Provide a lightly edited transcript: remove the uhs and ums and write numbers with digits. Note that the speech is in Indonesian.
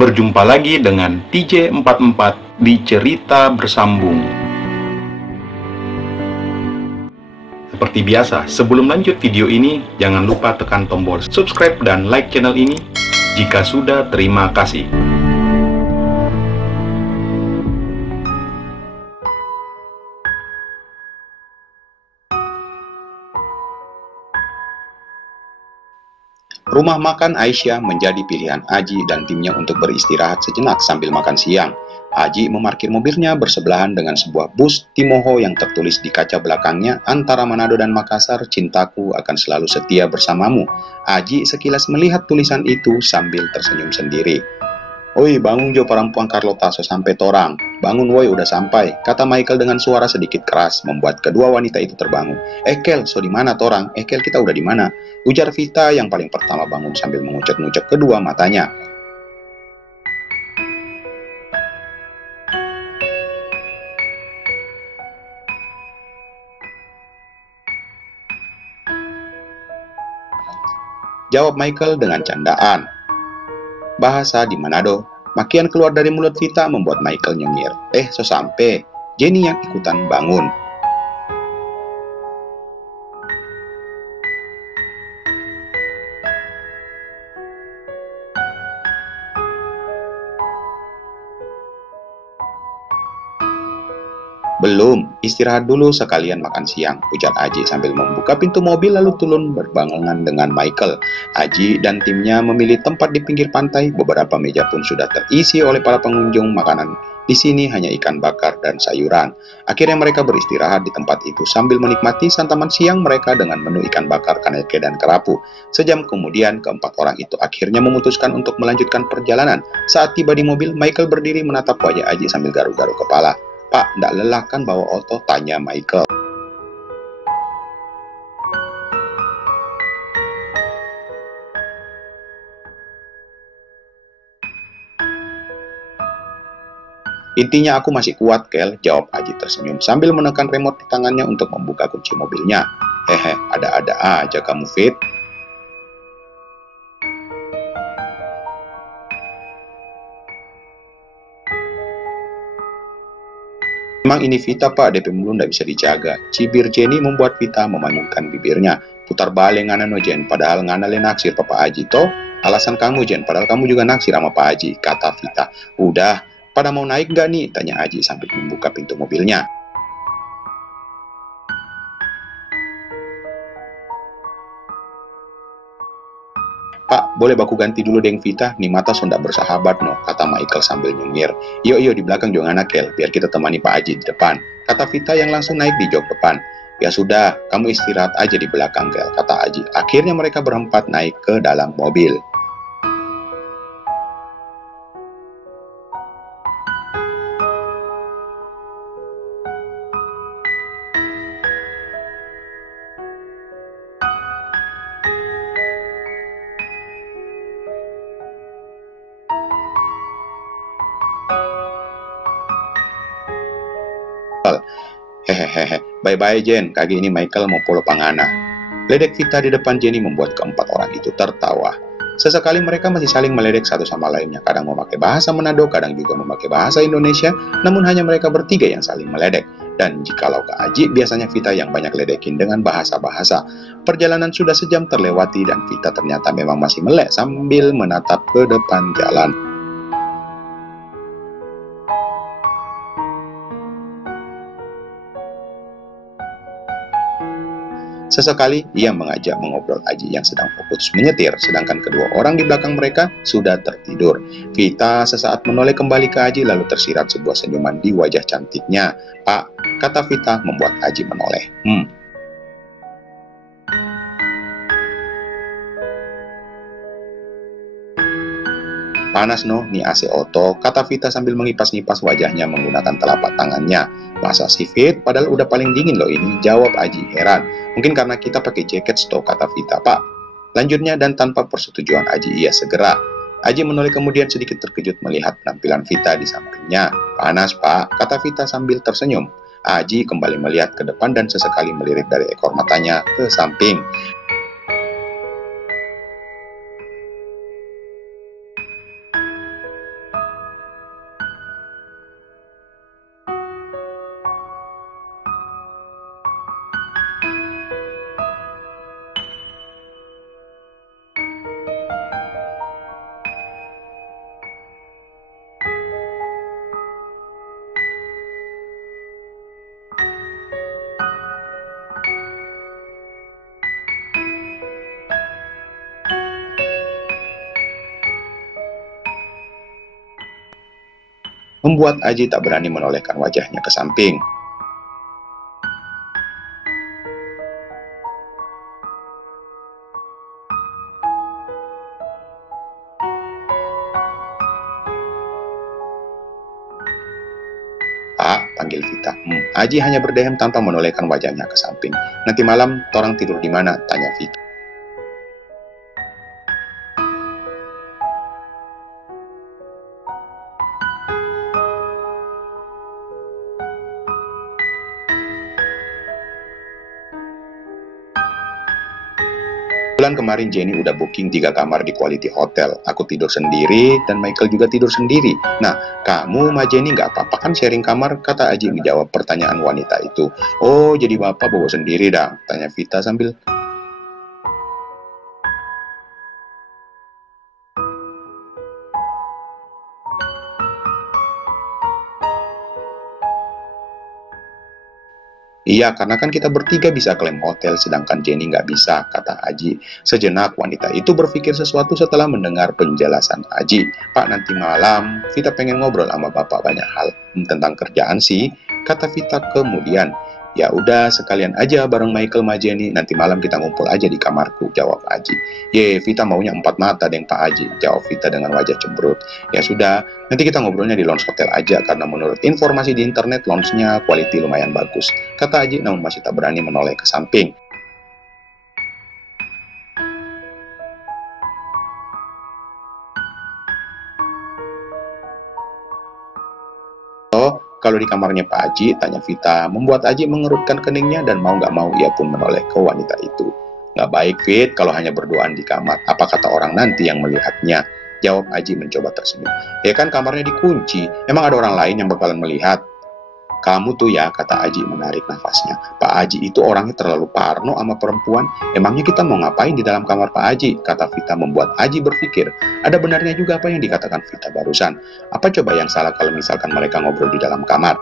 Berjumpa lagi dengan TJ44 di Cerita Bersambung. Seperti biasa, sebelum lanjut video ini, jangan lupa tekan tombol subscribe dan like channel ini. Jika sudah, terima kasih. Rumah makan Aisyah menjadi pilihan Aji dan timnya untuk beristirahat sejenak sambil makan siang. Aji memarkir mobilnya bersebelahan dengan sebuah bus Timoho yang tertulis di kaca belakangnya, "Antara Manado dan Makassar, cintaku akan selalu setia bersamamu." Aji sekilas melihat tulisan itu sambil tersenyum sendiri. "Oi, bangun jo perempuan Carlota, so sampai torang." "Bangun woi, udah sampai," kata Michael dengan suara sedikit keras, membuat kedua wanita itu terbangun. Kel, so di mana torang? Kel, kita udah di mana?" ujar Vita yang paling pertama bangun sambil mengucek-ngucek kedua matanya. Jawab Michael dengan candaan. "Bahasa di Manado." Makian keluar dari mulut Vita membuat Michael nyengir. So sampai." Jenny yang ikutan bangun. "Belum, istirahat dulu sekalian makan siang," ujar Aji sambil membuka pintu mobil lalu turun berbarengan dengan Michael. Aji dan timnya memilih tempat di pinggir pantai. Beberapa meja pun sudah terisi oleh para pengunjung. Makanan di sini hanya ikan bakar dan sayuran. Akhirnya mereka beristirahat di tempat itu sambil menikmati santapan siang mereka dengan menu ikan bakar, kaneke, dan kerapu. Sejam kemudian, keempat orang itu akhirnya memutuskan untuk melanjutkan perjalanan. Saat tiba di mobil, Michael berdiri menatap wajah Aji sambil garuk-garuk kepala. "Pak, ndak lelah kan bawa oto?" tanya Michael. "Intinya aku masih kuat, Kel," jawab Aji tersenyum sambil menekan remote di tangannya untuk membuka kunci mobilnya. "Hehe, ada-ada aja kamu, Fit." "Memang ini Vita, Pak, DP mulu ndak bisa dijaga." Cibir Jenny membuat Vita memanyungkan bibirnya. "Putar balik ngana no Jen, padahal ngana le naksir Papa Aji toh." "Alasan kamu Jen, padahal kamu juga naksir sama Pak Aji," kata Vita. "Udah, pada mau naik nggak nih?" tanya Aji sambil membuka pintu mobilnya. "Pak, boleh baku ganti dulu deng Vita, nih mata sonda bersahabat no," kata Michael sambil nyengir. "Iyo di belakang jangan Kel, biar kita temani Pak Aji di depan," kata Vita yang langsung naik di jok depan. "Ya sudah, kamu istirahat aja di belakang, Kel," kata Aji. Akhirnya mereka berempat naik ke dalam mobil. "Hehehe, bye-bye Jen, kali ini Michael mau polo pangana." Ledek Vita di depan Jenny membuat keempat orang itu tertawa. Sesekali mereka masih saling meledek satu sama lainnya, kadang memakai bahasa Manado, kadang juga memakai bahasa Indonesia, namun hanya mereka bertiga yang saling meledek. Dan jikalau ke Aji, biasanya Vita yang banyak ledekin dengan bahasa-bahasa. Perjalanan sudah sejam terlewati dan Vita ternyata memang masih melek sambil menatap ke depan jalan. Sesekali ia mengajak mengobrol Aji yang sedang fokus menyetir, sedangkan kedua orang di belakang mereka sudah tertidur. Vita sesaat menoleh kembali ke Aji lalu tersirat sebuah senyuman di wajah cantiknya. "Pak," kata Vita membuat Aji menoleh. "Panas no, nih AC oto," kata Vita sambil mengipas-ngipas wajahnya menggunakan telapak tangannya. "Masa sih Fit, padahal udah paling dingin loh ini," jawab Aji heran. "Mungkin karena kita pakai jaket stok," kata Vita. "Pak," lanjutnya, dan tanpa persetujuan Aji ia segera. Aji menoleh kemudian sedikit terkejut melihat penampilan Vita di sampingnya. "Panas Pak," kata Vita sambil tersenyum. Aji kembali melihat ke depan dan sesekali melirik dari ekor matanya ke samping. membuat Aji tak berani menolehkan wajahnya ke samping. "Pak," panggil Vita. Aji hanya berdehem tanpa menolehkan wajahnya ke samping. "Nanti malam, torang tidur di mana?" tanya Vita. Bulan kemarin Jenny udah booking 3 kamar di Quality Hotel. Aku tidur sendiri dan Michael juga tidur sendiri. Nah, kamu sama Jenny nggak apa-apa kan sharing kamar? Kata Aji menjawab pertanyaan wanita itu. "Oh, jadi bapak bawa sendiri dah?" tanya Vita sambil "Iya, karena kan kita bertiga bisa klaim hotel, sedangkan Jenny nggak bisa," kata Aji. Sejenak wanita itu berpikir sesuatu setelah mendengar penjelasan Aji. "Pak, nanti malam Vita pengen ngobrol sama bapak banyak hal." Tentang kerjaan sih," kata Vita kemudian. "Ya udah, sekalian aja bareng Michael sama Jenny, nanti malam kita ngumpul aja di kamarku," jawab Aji. "Ye, Vita maunya 4 mata deng Pak Aji," jawab Vita dengan wajah cemberut. "Ya sudah, nanti kita ngobrolnya di lounge hotel aja, karena menurut informasi di internet lounge-nya quality lumayan bagus," kata Aji namun masih tak berani menoleh ke samping. "Oh, kalau di kamarnya Pak Aji?" tanya Vita, membuat Aji mengerutkan keningnya dan mau nggak mau ia pun menoleh ke wanita itu. "Nggak baik, Fit, kalau hanya berduaan di kamar. Apa kata orang nanti yang melihatnya?" jawab Aji mencoba tersenyum. "Ya kan kamarnya dikunci, emang ada orang lain yang bakalan melihat?" "Kamu tuh ya," kata Aji menarik nafasnya. "Pak Aji itu orangnya terlalu parno sama perempuan. Emangnya kita mau ngapain di dalam kamar Pak Aji?" kata Vita membuat Aji berpikir. Ada benarnya juga apa yang dikatakan Vita barusan. Apa coba yang salah kalau misalkan mereka ngobrol di dalam kamar?